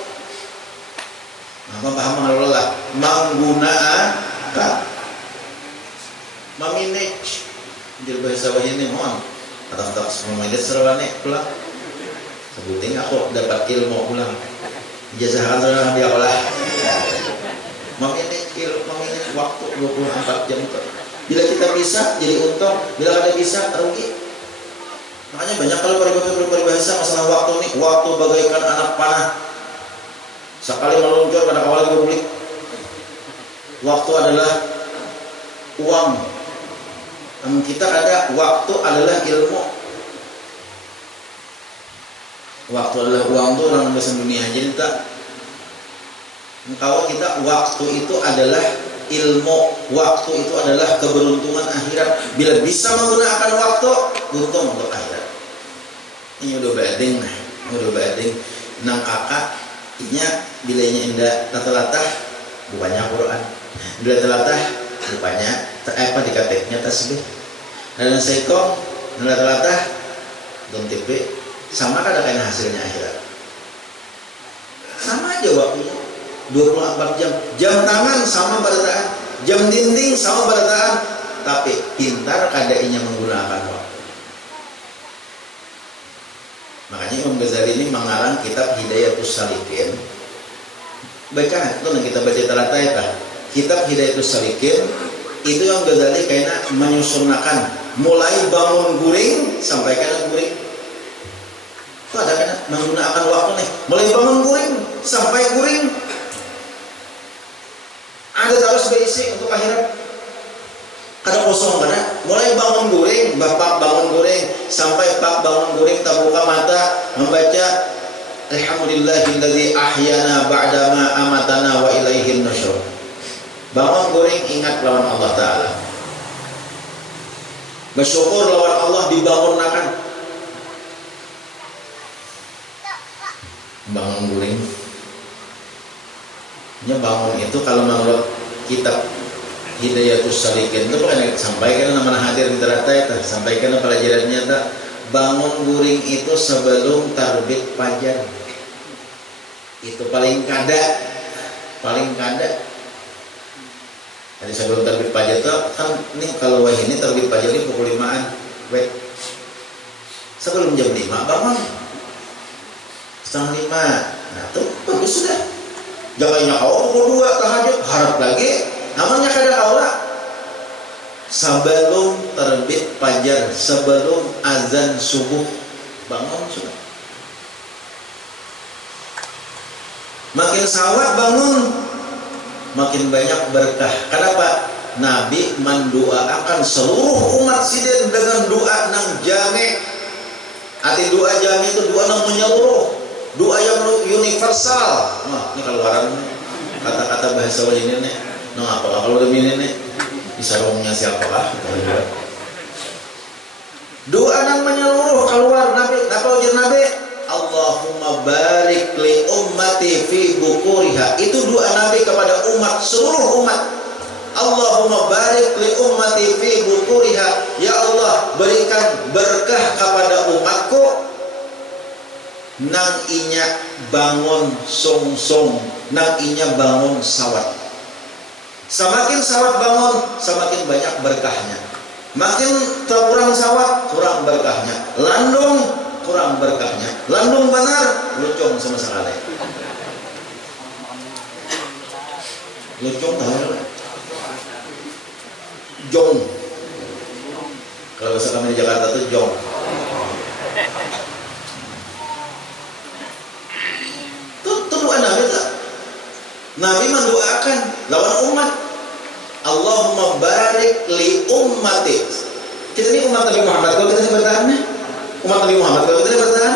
apa paham mengelola? Menggunakan, memanage. Jadi bahasa ini mohon. Kata-kata memanage serwane pulang. Sebuting aku dapat ilmu pulang. Jazahan orang dia olah memanage waktu 24 jam itu. Bila kita bisa jadi untung, bila kada bisa rugi. Makanya banyak kalau peribahasa masalah waktu ini, waktu bagaikan anak panah sekali meluncur pada kawal republik. Waktu adalah uang. Kita ada waktu adalah ilmu. Waktu adalah uang tuh orang bahasa dunia aja tak. Kalau kita waktu itu adalah ilmu, waktu itu adalah keberuntungan akhirat. Bila bisa menggunakan waktu, beruntung untuk akhirat. Ini udah bading, nang kakak, inya bilanya indah tata-latah, bukannya Quran. Bila telatah, rupanya apa dikateknya tasbih. Dan sekong, tata-latah, don TV. Sama kan ada hasilnya akhirat. Sama aja waktunya 24 jam. Jam tangan sama berataan, jam dinding sama berataan. tapi pintar kadainya menggunakan waktu. Makanya Imam Ghazali ini mengarang kitab Hidayatus Salikin. Baca itu yang kita baca tarata ya. Kitab Hidayatus Salikin itu yang Ghazali kayaknya menyusunakan mulai bangun guring sampai kena guring. Itu ada kena menggunakan waktu nih. Mulai bangun guring sampai guring. Ada terus berisi untuk akhirat. Kada kosong karena mulai bangun guring, bapak bangun guring sampai pak bangun guring tak buka mata membaca Alhamdulillahilladzi ahyana ba'dama amatana wa ilaihin nusyur. Bangun guring ingat lawan Allah Ta'ala, bersyukur lawan Allah dibangunkan. Bangun guring bangun itu kalau menurut kitab Hidayatus Salikin itu bukan sampaikan nama hadir di terata itu, sampaikan pelajarannya tak. Bangun guring itu sebelum terbit fajar, itu paling kada. Jadi sebelum terbit fajar itu kan ini kalau wah ini terbit fajar ini pukul 5-an, sebelum jam 5 bangun setengah 5. Nah tuh bagus sudah. Jangannya kau pukul 2 tahajud harap lagi. Namanya kada kaula sebelum terbit fajar, sebelum azan subuh bangun sudah. Makin sawat bangun, makin banyak berkah. Kenapa? Nabi mendoakan seluruh umat sidin dengan doa nang jami. Arti doa jami itu doa nang menyeluruh, doa yang universal. Nah, ini keluaran kata-kata bahasa ini nih. Nah, apa kalau udah ini nih bisa romnya siapa lah? Doa yang menyeluruh keluar Nabi. Apa ujar Nabi? Allahumma barik li ummati fi bukuriha. Itu doa Nabi kepada umat, seluruh umat. Allahumma barik li ummati fi bukuriha. Ya Allah, berikan berkah kepada umatku nang inya bangun song-song, nang inya bangun sawat. Semakin sawat bangun, semakin banyak berkahnya. Makin kurang sawat, kurang berkahnya. Landung, kurang berkahnya. Landung benar, lucung sama sekali. Lucung tahu? Jong. Kalau bahasa kami di Jakarta itu jong. Itu doa Nabi tak? Nabi mendoakan lawan umat, Allahumma barik li ummati. Kita ini umat Nabi Muhammad. Kalau kita ini bertahan, umat Nabi Muhammad. Kalau kita ini bertahan,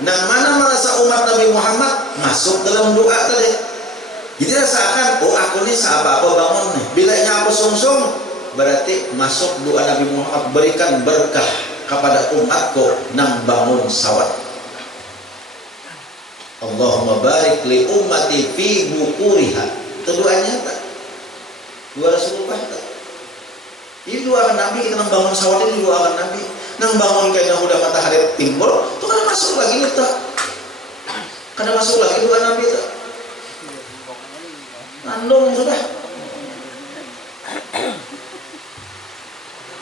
nah mana merasa umat Nabi Muhammad masuk dalam doa tadi. Jadi rasakan, oh aku ini sahabat apa bangun nih. Bila aku sungsung, berarti masuk doa Nabi Muhammad, berikan berkah kepada umatku nang bangun sawat. Allahumma barik li ummati fi bukuriha. Itu doanya tak? Doa Rasulullah tak? Ini doakan Nabi, kita nang bangun sawat ini doakan Nabi. Nang bangun kayaknya udah matahari timbul, itu kan masuk lagi tak? Karena masuk lagi doa Nabi tak? Nandung sudah.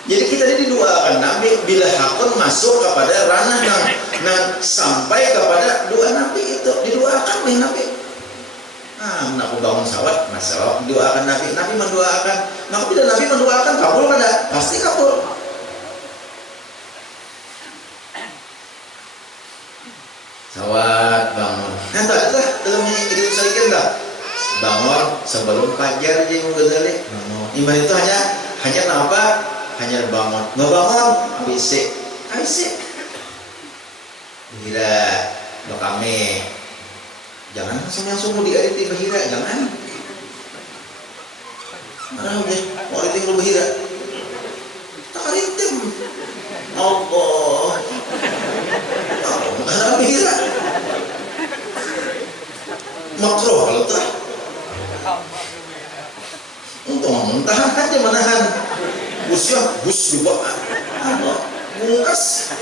Jadi kita ini didoakan Nabi bila hakun masuk kepada ranah yang sampai kepada doa Nabi itu didoakan oleh Nabi. Aku bangun sawat, masalah didoakan Nabi. Nabi mendoakan. Maka bila Nabi mendoakan kabul kada? Pasti kabul. Sawat bangun. Nah, tak dalam hidup saya dah. Bangun sebelum fajar je Ghazali. Iman itu hanya apa? Hanya bangun. Nggak bangun, habis. Bahira, lo kami. Jangan langsung di editing bahira, jangan. Mana udah mau editing lo bahira? Tak editing. Allah. Mana bahira? Makruh kalau tak. Untung mentahan aja menahan. Busnya bus juga. Bungkas.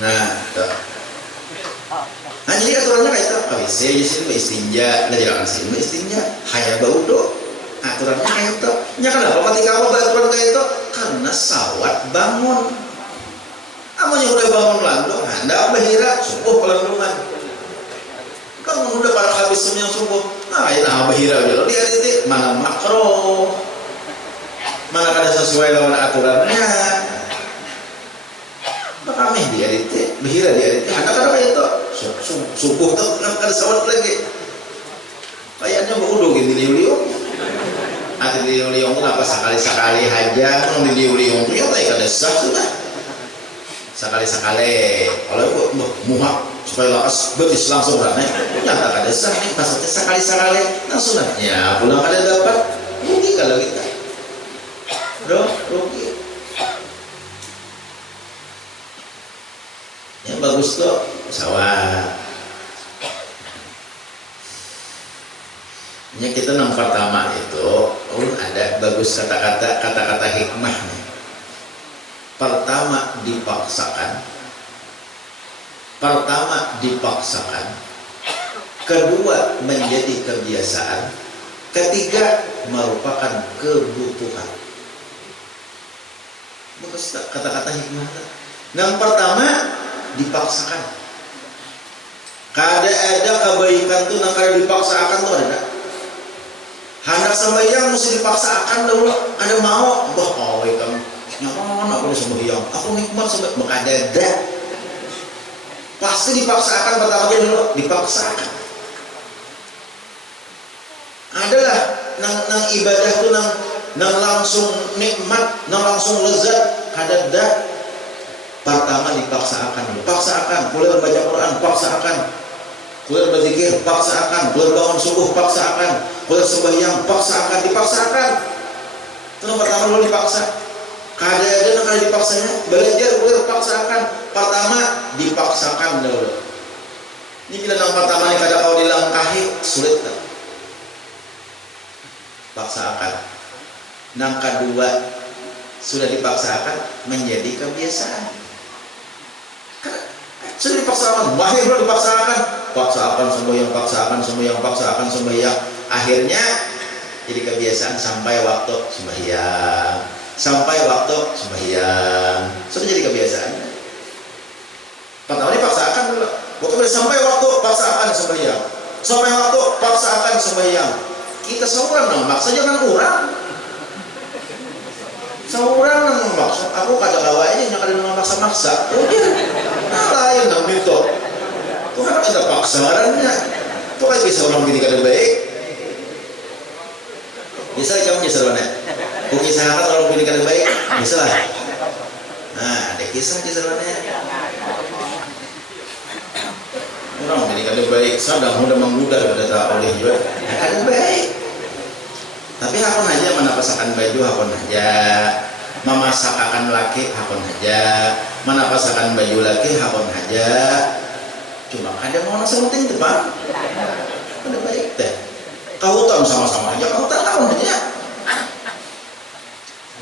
Nah, tuh. Nah, jadi aturannya kayak itu. WC di sini istinja, nggak jalan sini istinja. Hanya bau do. aturannya kayak itu. Nya kenapa ketika kamu beraturan kayak itu? Karena sawat bangun. Kamu yang udah bangun landung, hendak bahira subuh pelandungan. Bangun udah pada habis semua subuh. Nah, ini bahira dulu dia itu mana makro, mana kada sesuai dengan aturannya. Maka meh dia itu bahira dia itu hendak kada kayak itu. Subuh tuh kada sawat lagi. Kayaknya berudu gitu liu-liu. Nanti liu-liu kenapa sekali-sekali aja, kalau liu-liu itu ya kada sah sudah. Sekali-sekali kalau muhak supaya lakas betis langsung rame nyata kada sah nih maksudnya sekali-sekali langsung ya pulang kada dapat rugi kalau kita rugi. Yang bagus tuh sawah. Yang kita yang pertama itu ada bagus kata-kata hikmahnya. Pertama dipaksakan, kedua menjadi kebiasaan, ketiga merupakan kebutuhan. Bagus kata-kata hikmah. Yang pertama dipaksakan. Kada ada kebaikan tuh nang kada dipaksakan tuh ada. Hendak sembahyang mesti dipaksakan dulu. Ada mau, kamu nyaman aku sembahyang, aku nikmat sampai makadada. Pasti dipaksakan pertama dulu, dipaksakan. Adalah nang ibadah tuh nang langsung nikmat, nang langsung lezat, kadada. Pertama dipaksakan dulu, paksakan. Mulai baca Quran, paksakan. Mulai berzikir, paksakan. Mulai bangun subuh, paksakan. Mulai sembahyang, paksakan, dipaksakan. Itu pertama dulu dipaksa. Kada ada yang kada dipaksanya, belajar boleh paksakan. Pertama dipaksakan dulu. Ini bila yang pertama ini kada kau dilangkahi sulit kan? Paksakan. Yang kedua sudah dipaksakan menjadi kebiasaan. Sudah dipaksakan, mahir belum dipaksakan. Paksakan sembahyang. Akhirnya jadi kebiasaan sampai waktu sembahyang. Sudah jadi kebiasaan. Pertama dipaksakan dulu. Bukan sampai waktu paksakan sembahyang. Sampai waktu paksakan sembahyang. Kita seorang nang maksa jangan kurang. Seorang nang maksa. Aku kada lawa ini yang kada nang maksa-maksa. Nah lain nang itu. Tuh kan ada paksaannya. Tuh kan bisa orang bini kada baik. Bisa kamu bisa mana? Kisahkan kalau bini kada baik, bisa lah. Nah, ada kisah mana? Orang bini kada baik, sedang mudah menggoda pada tak oleh juga. Kada baik. Tapi hakon aja menapasakan baju hakon aja, memasakkan laki hakon aja, menapasakan baju laki hakon aja. Cuma ada mau nasi penting depan. Kada baik teh. Kautan sama-sama aja, kautan hakon aja.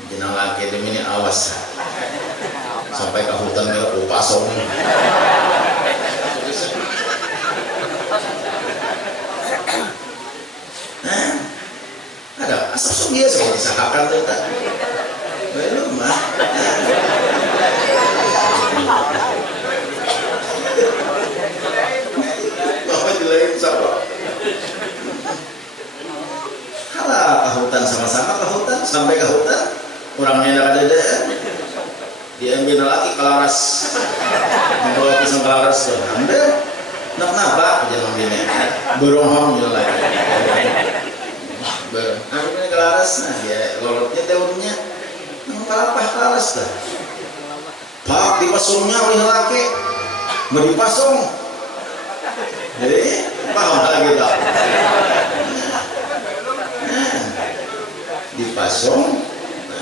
Jenang laki demi ini awas sampai ke hutan ke upasong. Nah, ada asap biasa kalau disahakan tuh tak belum mah. Bapak jelain siapa? Halah ke hutan sama-sama ke hutan sampai ke hutan. Orangnya ada diambil lagi kelaras, membawa pisang kelaras tuh, ambil, kenapa? Jangan gini, berohong jelas. Ambil kelaras, nah ya lolotnya daunnya, apa kelaras dah. Pak dipasungnya oleh laki, mau dipasung, jadi paham lagi tak?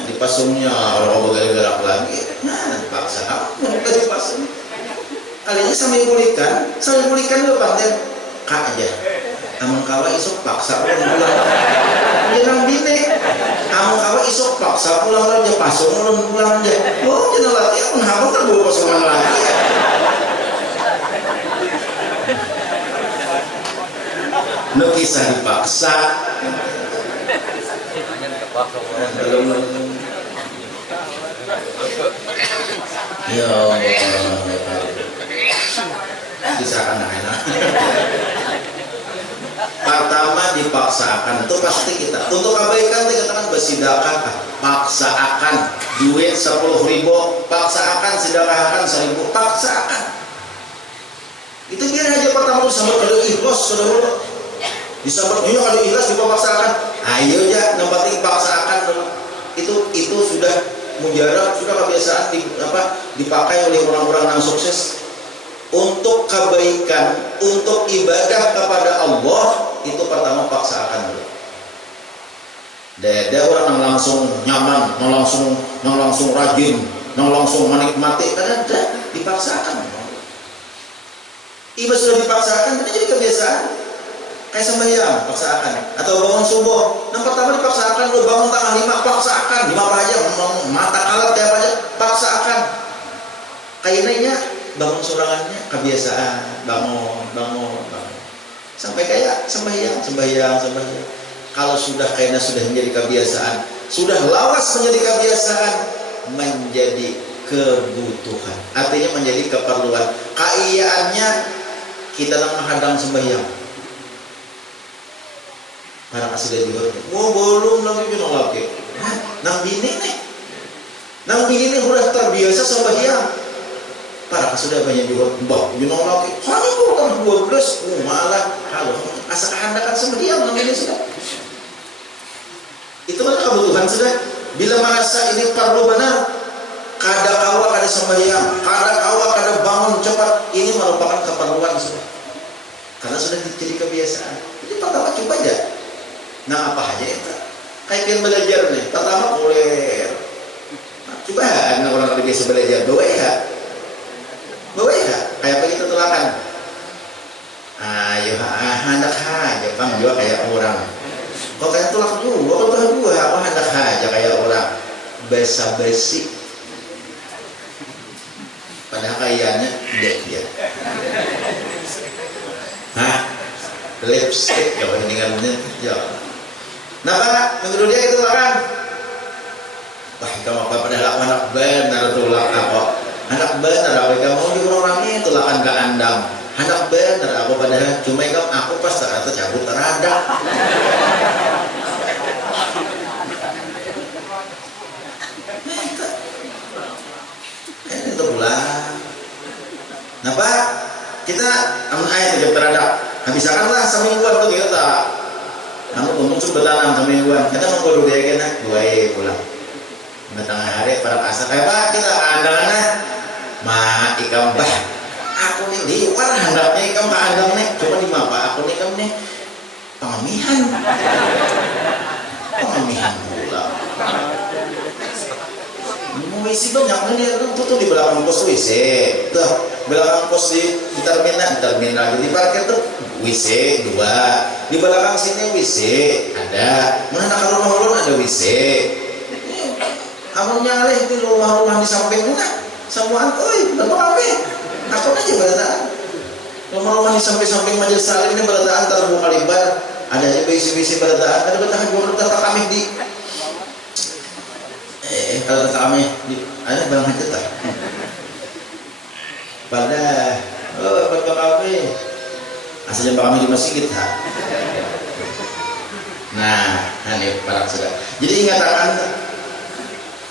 Dipasungnya orang bergerak lagi, nah dipaksa kamu dipasung. Kalinya sambil pulihkan dulu panten kak aja. Kamu kawa isok paksa pulang, jangan bine. Kamu kawa isok paksa pulang aja pasung pulang aja. Oh jangan lagi, aku ngapa terbawa pasungan lagi. Nukisah dipaksa. Belum. Ya Allah. Bisa anak-anak. Pertama dipaksakan itu pasti kita untuk abaikan kita kan bersidakah paksakan duit 10.000 paksakan sedekahkan 1.000 paksakan itu biar aja pertama disambut kalau ikhlas saudara disambut iya kalau ikhlas dipaksakan ayo ya yang penting paksakan itu sudah mujarab sudah kebiasaan dipakai oleh orang-orang yang sukses untuk kebaikan untuk ibadah kepada Allah itu pertama paksakan dulu. Ada orang yang langsung nyaman, yang langsung rajin, yang langsung menikmati, karena ada dipaksakan. Ibadah sudah dipaksakan, itu jadi kebiasaan. Kayak sembahyang, paksakan. Atau bangun subuh, yang pertama dipaksakan, lu bangun tengah 5, paksakan. 5 apa aja, mata kalat kayak apa aja, paksakan. Kayaknya bangun surangannya kebiasaan, bangun. Sampai kayak sembahyang. Kalau sudah kayaknya sudah menjadi kebiasaan, sudah lawas menjadi kebiasaan, menjadi kebutuhan. Artinya menjadi keperluan. Kaiyaannya kita nak menghadang sembahyang. Para kasih dia belum lagi bilang lagi. Nang bini nih udah terbiasa sembahyang. Para sudah banyak juga mbak binong lagi kami bukan 12 malah halo asa kehendakan semediam namanya sudah itu kan kebutuhan sudah bila merasa ini perlu benar kada kawa kada sembahyang kada kawa kada bangun cepat ini merupakan keperluan sudah karena sudah jadi kebiasaan jadi pertama coba aja nah apa aja itu kayak belajar nih pertama boleh coba anak orang lebih biasa belajar boleh ya kayak begitu tulakan ayo hendak aja bang juga kayak orang kok kayak tulak juga aku hendak aja kayak orang basa-basi padahal kayaknya tidak dia lipstick ya dengan ya nah pak menurut dia itu tulakan wah kamu apa padahal aku anak benar tulak apa anak benar aku kamu di orangnya tulakan ke andam anak benar aku padahal cuma aku pas ternyata cabut terada itu pulang nah pak kita amun ayat aja terada habisakanlah semingguan tuh kita kamu untung sudah bertanam semingguan kita mau kudu dia kena pulang tengah hari para pasar pak kita andangannya ma ikam bah aku nih liwar handapnya ikam ka andang nih coba di mapa aku nih ikam nih pengamihan pula mau isi banyak nih tuh di belakang pos WC tuh belakang pos di terminal jadi parkir tuh WC 2 di belakang sini WC ada mana kalau rumah ada WC kamu nyaleh di rumah-rumah di samping mana semuaan, bentuk apa? Aku aja berataan. Rumah-rumah di samping-samping majelis salim ini berataan terbuka lebar. Ada aja bisi-bisi berataan. Ada berataan gua bertata kami di. Kalau bertata kami di, ada bang aja tak. Pada, bertata kami. Asalnya kami di masjid kita. Nah, ini para sudah. Jadi ingatan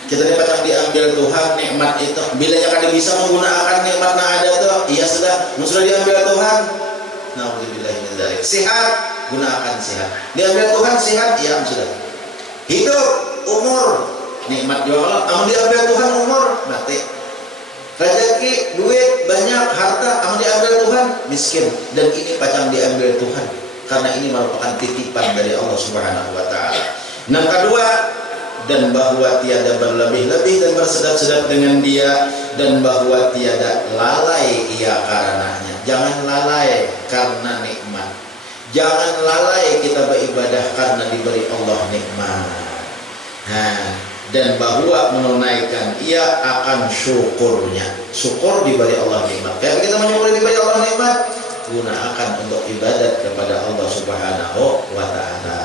kita dapat yang diambil Tuhan nikmat itu bila akan bisa menggunakan nikmat yang ada tuh iya sudah diambil Tuhan na'udzubillahi sehat gunakan sehat diambil Tuhan sehat ya sudah hidup umur nikmat juga kamu diambil Tuhan umur mati rezeki duit banyak harta kamu diambil Tuhan miskin dan ini pacang diambil Tuhan karena ini merupakan titipan dari Allah Subhanahu wa taala. Yang kedua dan bahwa tiada berlebih-lebih dan bersedap-sedap dengan dia dan bahwa tiada lalai ia karenanya. Jangan lalai karena nikmat. Jangan lalai kita beribadah karena diberi Allah nikmat. Dan bahwa menunaikan ia akan syukurnya. Syukur diberi Allah nikmat. Kayak kita menyukuri diberi Allah nikmat, gunakan untuk ibadat kepada Allah Subhanahu wa taala.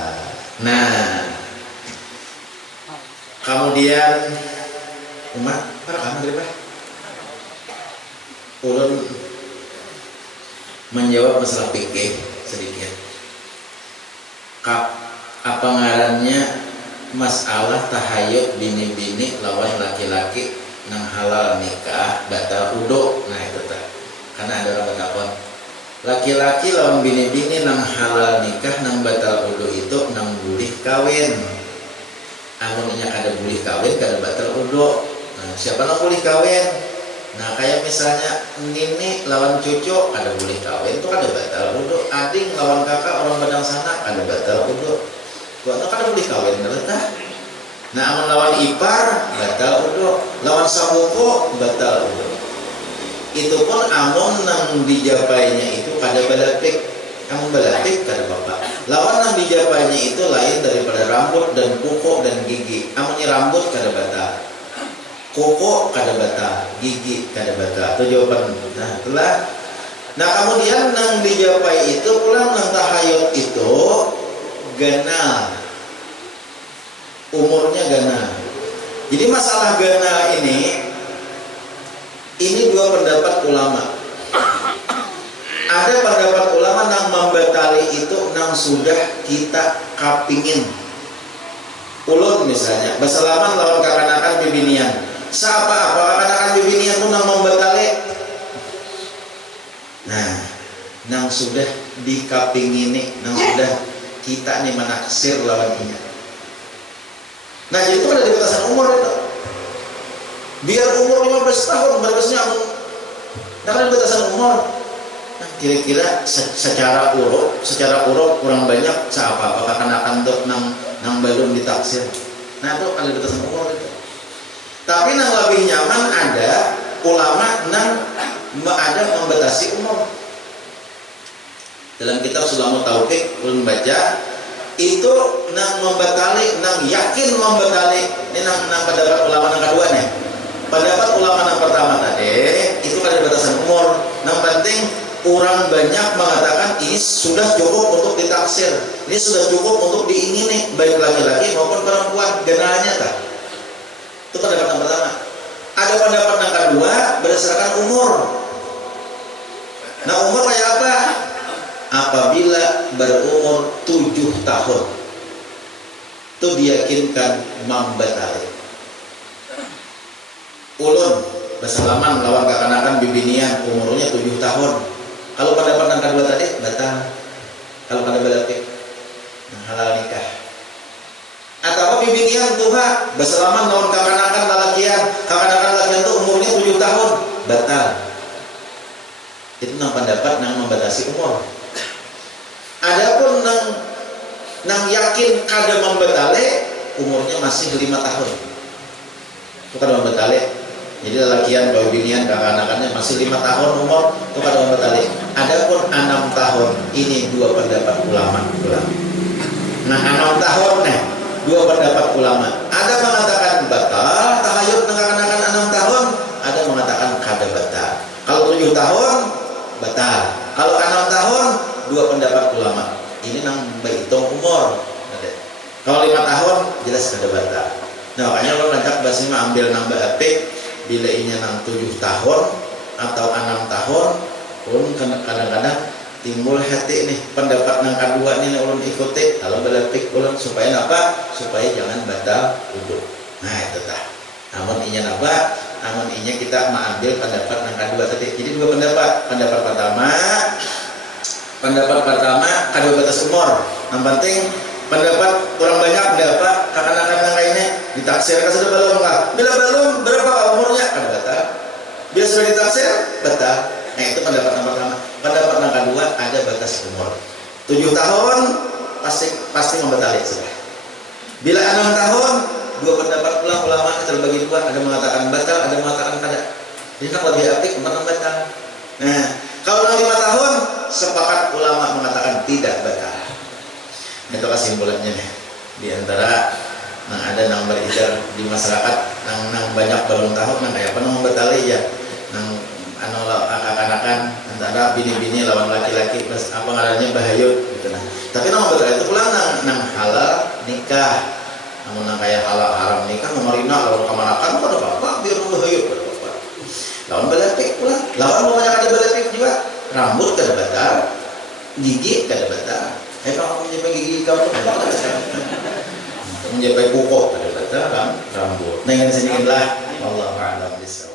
Nah, Kemudian umat para kamu berapa? Ulun menjawab masalah fikih sedikit. Apa ngarannya masalah tahayut bini-bini lawan laki-laki nang halal nikah batal wudu. Nah itu tak. Karena ada orang bertakon, laki-laki lawan bini-bini nang halal nikah nang batal wudu itu nang boleh kawin. Amunnya ada boleh kawin kada batal wudu. Nah, siapa nang boleh kawin? Nah kayak misalnya nini lawan cucu ada boleh kawin itu ada batal wudu. Ading lawan kakak orang badang sanak ada batal wudu. Buatnya kada boleh kawin berarti. Nah amun lawan ipar batal wudu, lawan samuko batal wudu. Itu pun amun nang dijapainya itu kada balatik. Amun balatik kada bapak. Lawan nang dijapainya itu lain daripada rambut dan kuku dan gigi. Amunnya rambut kada batal, kuku kada batal, gigi kada batal. Itu jawaban. Nah itulah. Nah kemudian nang dijapai itu pulang nang tahayut itu ganal, umurnya ganal. Jadi masalah ganal ini dua pendapat ulama. Ada pendapat ulama nang membatali itu nang sudah kita kapingin. Ulun misalnya bersalaman lawan kakanakan bibinian. Siapa apa kakanakan bibinian itu nang membatali? Nah, nang sudah dikapingini, nang sudah kita nih menaksir lawannya. Nah jadi itu ada di batasan umur itu. Biar umur 15 tahun bagusnya, nah ada batasan umur. Nah kira-kira secara urut kurang banyak siapa apakah akan tuh nang belum ditaksir. Nah itu ada batasan umur itu. Tapi nang lebih nyaman ada ulama nang ada membatasi umur. Dalam kitab Sulamul Taufiq ulun baca itu nang membatali, nang yakin membatali. Ini nang pendapat ulama yang kedua nih. Pendapat ulama yang pertama tadi itu ada batasan umur. Yang penting orang banyak mengatakan ini sudah cukup untuk ditaksir. Ini sudah cukup untuk diingini baik laki-laki maupun perempuan. Ganalnya tak? Itu pendapat yang pertama. Ada pendapat yang kedua berdasarkan umur. Nah umur kayak apa? Apabila berumur 7 tahun itu diyakinkan membatali. Ulun bersalaman lawan kakanakan bibinian umurnya 7 tahun. Kalau pendapat yang kedua tadi batal. Kalau pada balatik halal nikah. Atau bibinian tuha bersalaman lawan kakanakan lalakian. Kakanakan lalakian itu umurnya 7 tahun batal. Itu nang pendapat nang membatasi umur. Adapun nang yakin kada membatale umurnya masih 5 tahun. Itu kada membatale. Jadi lelakian bawibinian kakak-anakannya masih 5 tahun umur itu kada membatale. Adapun 6 tahun ini dua pendapat ulama. Nah 6 tahun dua pendapat ulama. Ada mengatakan batal tahayut kakak-anakan 6 tahun, ada mengatakan kada batal. Kalau 7 tahun batal. Kalau 6 tahun dua pendapat ulama. Ini nang berhitung umur. Kalau 5 tahun jelas kada batal. Nah makanya kalau rancak basima ambil nambah apik bila inya nang 7 tahun atau 6 tahun pun kadang-kadang timbul hati nih pendapat nang kedua nih ulun ikuti kalau balapik ulun supaya apa? Supaya jangan batal wudu. Nah itu tah. Namun inya apa? Namun inya kita mengambil pendapat nang kedua tadi. Jadi dua pendapat. Pendapat pertama kada batas umur. Yang penting pendapat orang banyak pendapat kakak-kakak yang lainnya ditaksir sudah belum enggak? Bila belum berapa umurnya kada batal. Bila sudah ditaksir batal. Nah itu pendapat yang pertama. Pendapat yang kedua ada batas umur. 7 tahun pasti membatali sudah. Bila 6 tahun dua pendapat ulama terbagi dua, ada mengatakan batal, ada mengatakan kada. Jadi kan lebih apik tentang batal. Nah kalau 5 tahun sepakat ulama mengatakan tidak batal. Itu kesimpulannya nih. Di antara ada nang beredar di masyarakat nang banyak balon tahun nang kayak apa nang batali ya. Nang akan-akan antara bini-bini lawan laki-laki plus apa ngarannya bahayut gitu nah. Tapi nang batali itu pulang nang halal nikah. namun yang kayak halal haram nikah memarina lawan kamanakan pada bapak biar hayuk pada bapak lawan beletik pula lawan mau banyak ada beletik juga rambut kada batal gigi kada batal kalau menjapai gigi kau tuh kada batal menjapai kuku kada batal kan rambut nah yang sedikit lah wallahu a'lam bishawab.